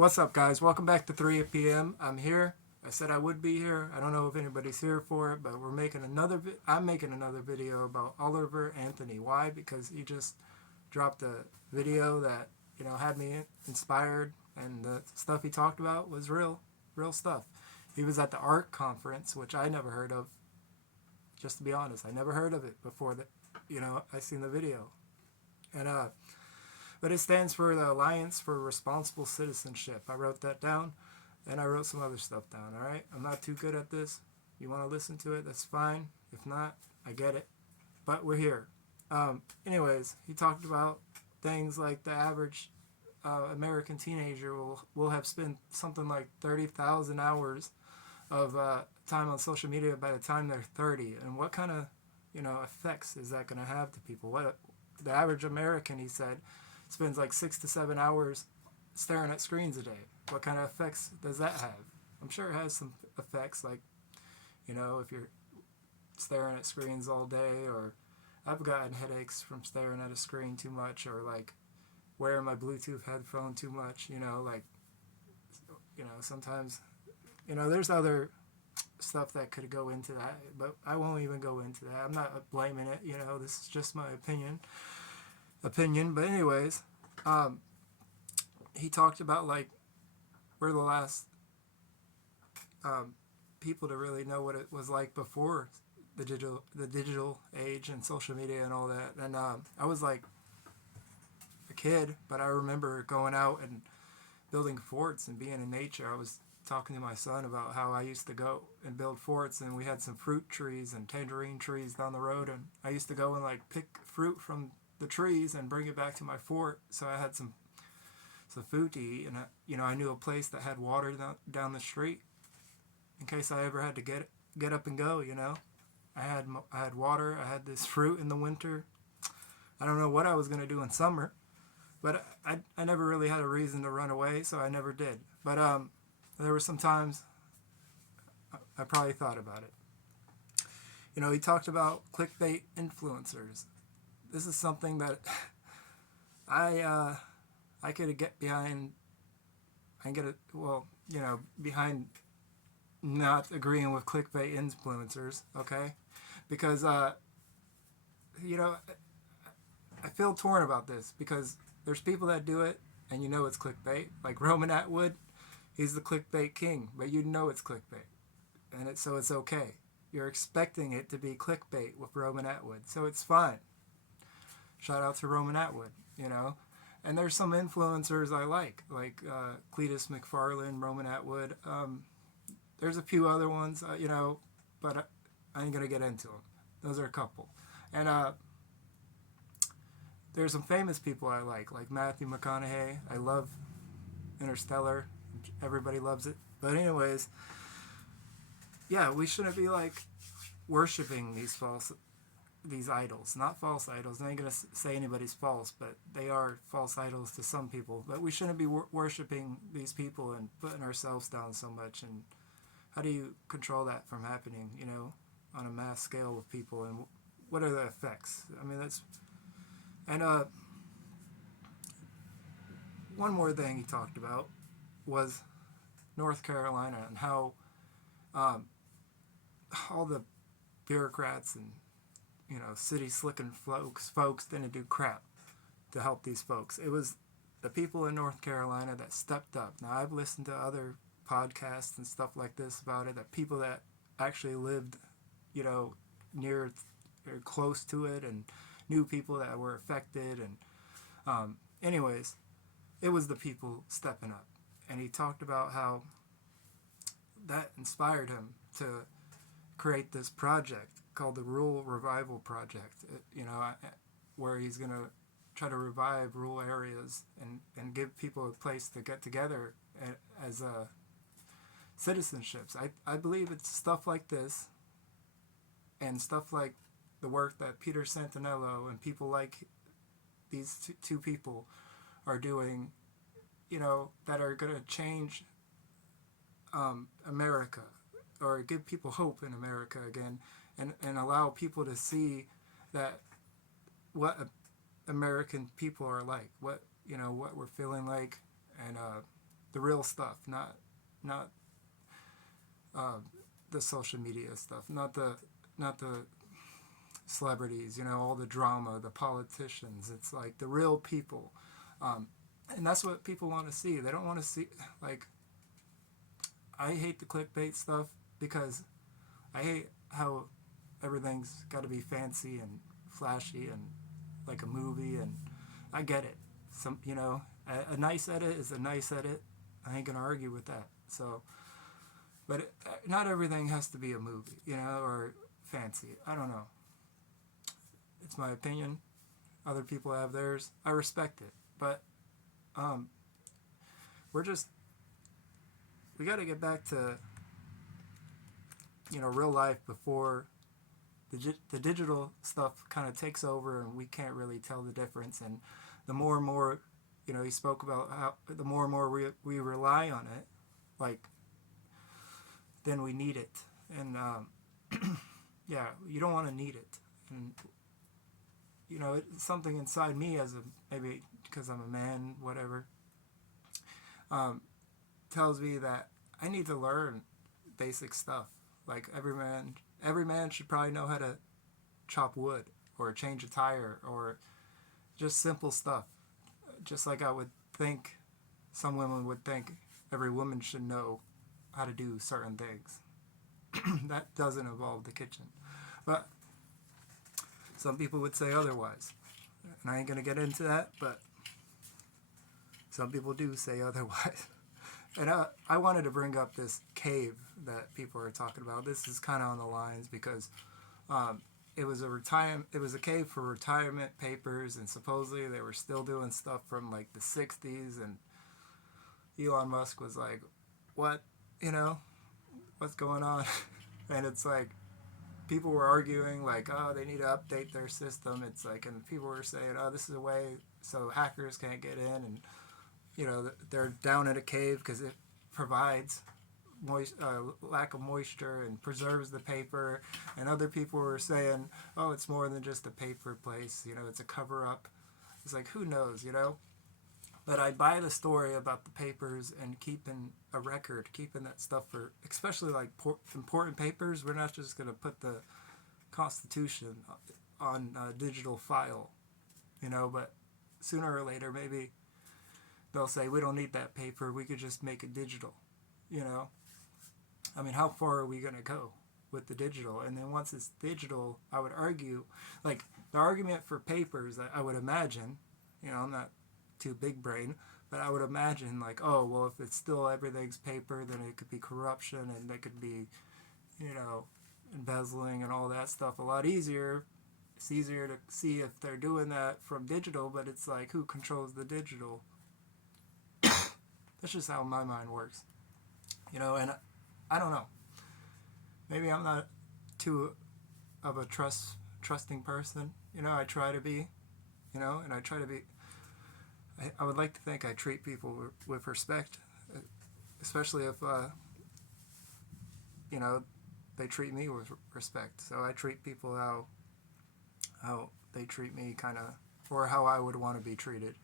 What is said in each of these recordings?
What's up, guys? Welcome back to 3 p.m. I'm here. I said I would be here. I don't know if anybody's here for it, but I'm making another video about Oliver Anthony. Why? Because he just dropped a video that had me inspired, and the stuff he talked about was real stuff. He was at the ARC conference, which I never heard of. Just to be honest, I never heard of it before that. I seen the video, and but it stands for the Alliance for Responsible Citizenship. I wrote that down, and I wrote some other stuff down, all right? I'm not too good at this. You want to listen to it, that's fine. If not, I get it. But we're here. Anyways, he talked about things like the average American teenager will have spent something like 30,000 hours of time on social media by the time they're 30. And what kind of, effects is that going to have to people? The average American, he said, spends like 6 to 7 hours staring at screens a day. What kind of effects does that have? I'm sure it has some effects, like, if you're staring at screens all day, or I've gotten headaches from staring at a screen too much, or like wearing my Bluetooth headphone too much, sometimes, there's other stuff that could go into that, but I won't even go into that. I'm not blaming it, this is just my opinion. But anyways, he talked about like we're the last people to really know what it was like before the digital age and social media and all that. And I was like a kid, but I remember going out and building forts and being in nature. I was talking to my son about how I used to go and build forts, and we had some fruit trees and tangerine trees down the road, and I used to go and like pick fruit from the trees and bring it back to my fort, so I had some food to eat. And I knew a place that had water down the street in case I ever had to get up and go. I had water. I had this fruit in the winter. I don't know what I was going to do in summer, but I never really had a reason to run away, so I never did. But there were some times I probably thought about it. He talked about clickbait influencers. This is something that I could get behind. Behind not agreeing with clickbait influencers, okay? Because I feel torn about this, because there's people that do it and it's clickbait, like Roman Atwood. He's the clickbait king, but it's clickbait, and it's okay. You're expecting it to be clickbait with Roman Atwood, so it's fine. Shout out to Roman Atwood, And there's some influencers I like Cletus McFarlane, Roman Atwood. There's a few other ones, but I ain't going to get into them. Those are a couple. And there's some famous people I like Matthew McConaughey. I love Interstellar. Everybody loves it. But anyways, yeah, we shouldn't be like worshiping these idols, not false idols. I ain't going to say anybody's false, but they are false idols to some people. But we shouldn't be worshiping these people and putting ourselves down so much. And how do you control that from happening, on a mass scale with people? And what are the effects? I mean, and one more thing he talked about was North Carolina, and how all the bureaucrats and city slicking folks didn't do crap to help these folks. It was the people in North Carolina that stepped up. Now, I've listened to other podcasts and stuff like this about it, that people that actually lived, near or close to it, and knew people that were affected. And anyways, it was the people stepping up. And he talked about how that inspired him to create this project called the Rural Revival Project, where he's going to try to revive rural areas and give people a place to get together as citizenships. I believe it's stuff like this, and stuff like the work that Peter Santinello and people like these two people are doing, that are going to change America, or give people hope in America again, and allow people to see that what American people are like, what we're feeling like, and the real stuff, not the social media stuff, not the celebrities, all the drama, the politicians. It's like the real people. And that's what people want to see. They don't want to see, like, I hate the clickbait stuff because I hate how everything's got to be fancy and flashy and like a movie. And I get it. A nice edit is a nice edit. I ain't gonna argue with that. So, but not everything has to be a movie, or fancy. I don't know. It's my opinion. Other people have theirs. I respect it. But we got to get back to real life before the digital stuff kind of takes over and we can't really tell the difference. And the more and more, he spoke about how the more and more we rely on it, like, then we need it. And yeah, you don't want to need it. And it's something inside me maybe because I'm a man, whatever, tells me that I need to learn basic stuff. Like every man should probably know how to chop wood or change a tire or just simple stuff. Just like I would think some women would think every woman should know how to do certain things. That doesn't involve the kitchen. But some people would say otherwise. And I ain't going to get into that, but some people do say otherwise. And I wanted to bring up this cave that people are talking about. This is kind of on the lines because it was a cave for retirement papers, and supposedly they were still doing stuff from like the 60s. And Elon Musk was like, "What? What's going on?" And it's like people were arguing like, "Oh, they need to update their system." It's like, and people were saying, "Oh, this is a way so hackers can't get in," and they're down in a cave because it provides lack of moisture and preserves the paper. And other people were saying, "Oh, it's more than just a paper place. It's a cover up." It's like, who knows, But I buy the story about the papers and keeping a record, keeping that stuff for, especially like important papers. We're not just going to put the Constitution on a digital file, but sooner or later maybe they'll say, we don't need that paper, we could just make it digital, I mean, how far are we going to go with the digital? And then once it's digital, I would argue, like, the argument for papers, I would imagine, I'm not too big brain, but I would imagine, like, oh, well, if it's still everything's paper, then it could be corruption, and there could be, embezzling and all that stuff a lot easier. It's easier to see if they're doing that from digital, but it's like, who controls the digital? That's just how my mind works. And I don't know. Maybe I'm not too of a trusting person. I try to be, and I try to be. I would like to think I treat people with respect, especially if, they treat me with respect. So I treat people how they treat me, kind of, or how I would want to be treated.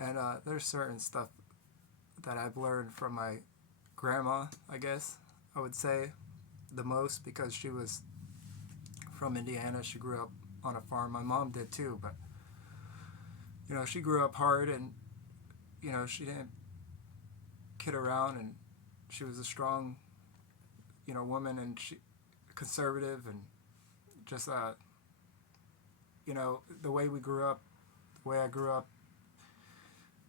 And there's certain stuff that I've learned from my grandma, I guess I would say the most, because she was from Indiana. She grew up on a farm. My mom did too, but she grew up hard, and she didn't kid around, and she was a strong woman, and she conservative, and just the way we grew up, the way I grew up,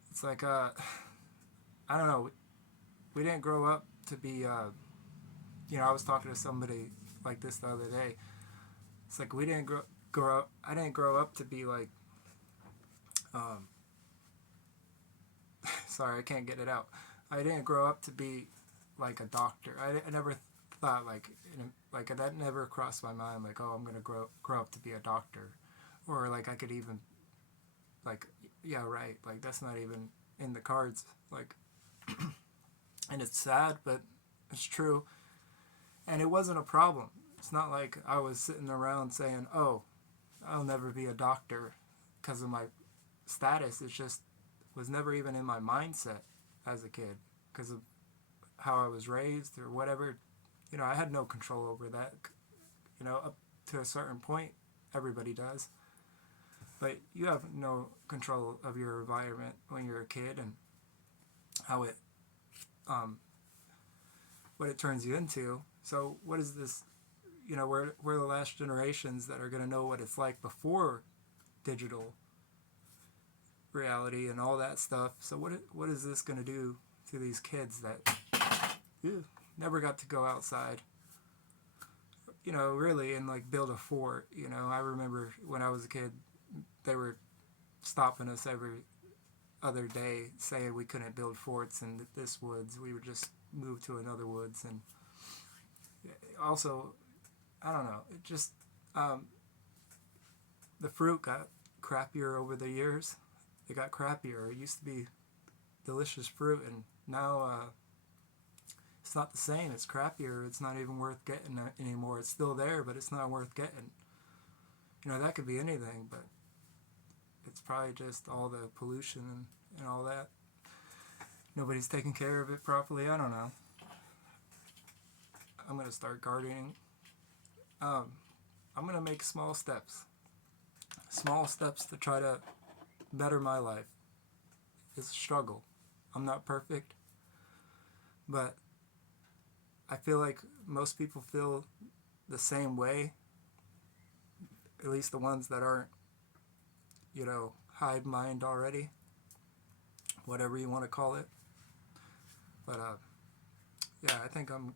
it's like I don't know, we didn't grow up to be I was talking to somebody like this the other day. It's like we didn't grow up. I didn't grow up to be like sorry, I can't get it out. I didn't grow up to be like a doctor. I never thought like that never crossed my mind, like, oh, I'm gonna grow up to be a doctor, or like I could even, like, yeah, right, like that's not even in the cards, like. And it's sad, but it's true. And it wasn't a problem. It's not like I was sitting around saying, oh, I'll never be a doctor because of my status. It just was never even in my mindset as a kid. because of how I was raised or whatever. I had no control over that. Up to a certain point, everybody does. But you have no control of your environment when you're a kid and how it, what it turns you into. So what is this? We're the last generations that are going to know what it's like before digital reality and all that stuff. So what is this going to do to these kids that never got to go outside? Really, and like build a fort. I remember when I was a kid, they were stopping us every other day saying we couldn't build forts in this woods. We would just move to another woods. And also, I don't know, it just, the fruit got crappier over the years. It got crappier. It used to be delicious fruit, and now it's not the same. It's crappier. It's not even worth getting anymore. It's still there, but it's not worth getting. That could be anything, but it's probably just all the pollution and all that. Nobody's taking care of it properly. I don't know. I'm going to start gardening. I'm going to make small steps. Small steps to try to better my life. It's a struggle. I'm not perfect, but I feel like most people feel the same way, at least the ones that aren't, hive mind already, whatever you want to call it. But yeah, I think I'm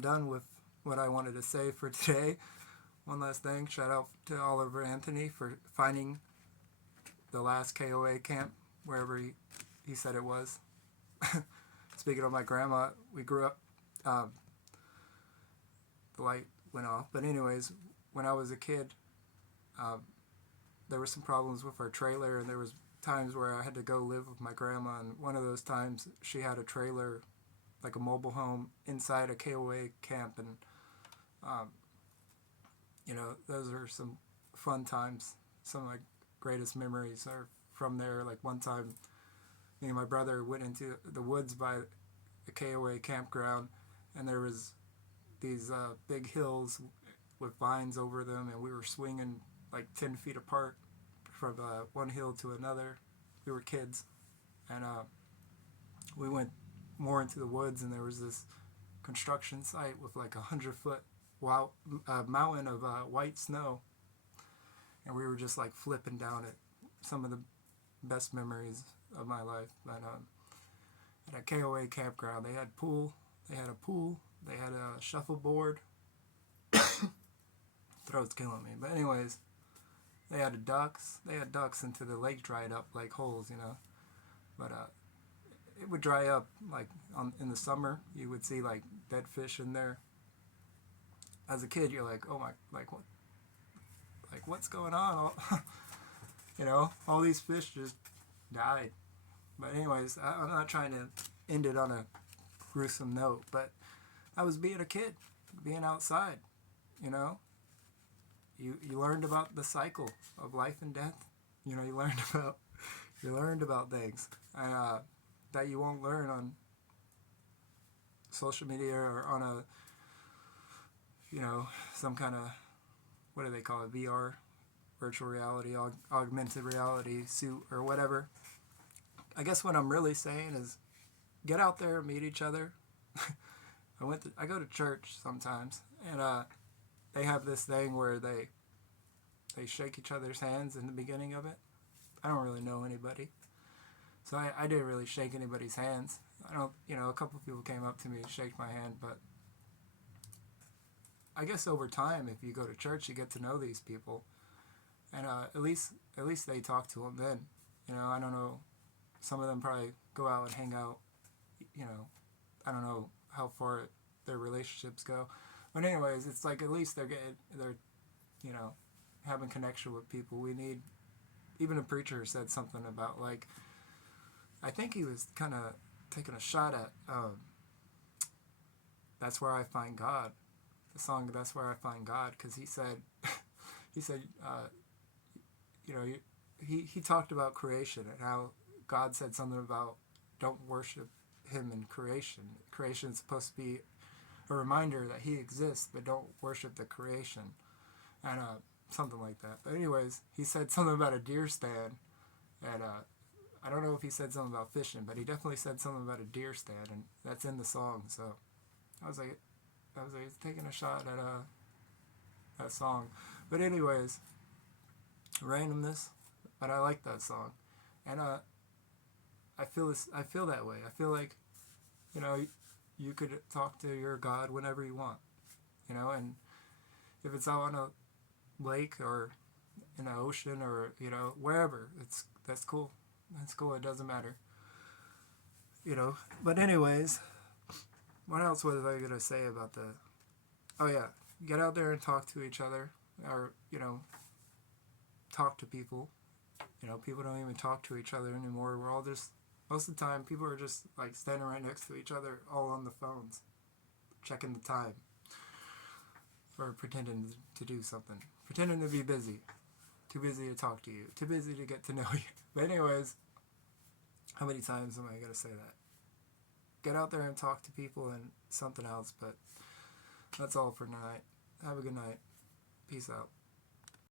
done with what I wanted to say for today. One last thing, shout out to Oliver Anthony for finding the last KOA camp, wherever he said it was. Speaking of my grandma, we grew up, the light went off. But anyways, when I was a kid, there were some problems with our trailer, and there was times where I had to go live with my grandma, and one of those times she had a trailer, like a mobile home, inside a KOA camp, and those are some fun times. Some of my greatest memories are from there. Like one time, me and my brother went into the woods by the KOA campground, and there was these big hills with vines over them, and we were swinging like 10 feet apart from one hill to another. We were kids, and we went more into the woods, and there was this construction site with like 100-foot mountain of white snow, and we were just like flipping down it. Some of the best memories of my life. But at a KOA campground, they had a pool, they had a shuffleboard. Throat's killing me. But anyways, they had ducks until the lake dried up like holes, But it would dry up like in the summer. You would see like dead fish in there. As a kid, you're like, oh my, like what? Like what's going on? All these fish just died. But anyways, I'm not trying to end it on a gruesome note, but I was being a kid, being outside, You learned about the cycle of life and death. You learned about things that you won't learn on social media or on a, some kind of, what do they call it, VR, virtual reality, augmented reality suit or whatever. I guess what I'm really saying is get out there and meet each other. I go to church sometimes, and they have this thing where they shake each other's hands in the beginning of it. I don't really know anybody, so I didn't really shake anybody's hands. I don't, a couple of people came up to me and shake my hand, but I guess over time, if you go to church, you get to know these people, and at least they talk to them then. I don't know. Some of them probably go out and hang out. I don't know how far their relationships go, but anyways, it's like at least they're having connection with people. We need. Even a preacher said something about like. I think he was kind of taking a shot at. That's where I find God. The song "That's Where I Find God," because he said, he talked about creation and how God said something about don't worship him in creation. Creation is supposed to be a reminder that he exists, but don't worship the creation. And something like that. But anyways, he said something about a deer stand, and I don't know if he said something about fishing, but he definitely said something about a deer stand, and that's in the song. So I was like taking a shot at that song. But anyways, randomness, but I like that song, and I feel that way. I feel like, you know, you could talk to your God whenever you want, you know, and if it's out on a lake or in the ocean or, you know, wherever, that's cool. That's cool. It doesn't matter, you know. But anyways, what else was I gonna say about the? Oh yeah, get out there and talk to each other, or, you know, talk to people. You know, people don't even talk to each other anymore. We're all just, most of the time, people are just like standing right next to each other, all on the phones, checking the time, or pretending to do something, pretending to be busy. Too busy to talk to you. Too busy to get to know you. But anyways, how many times am I going to say that? Get out there and talk to people and something else. But that's all for tonight. Have a good night. Peace out.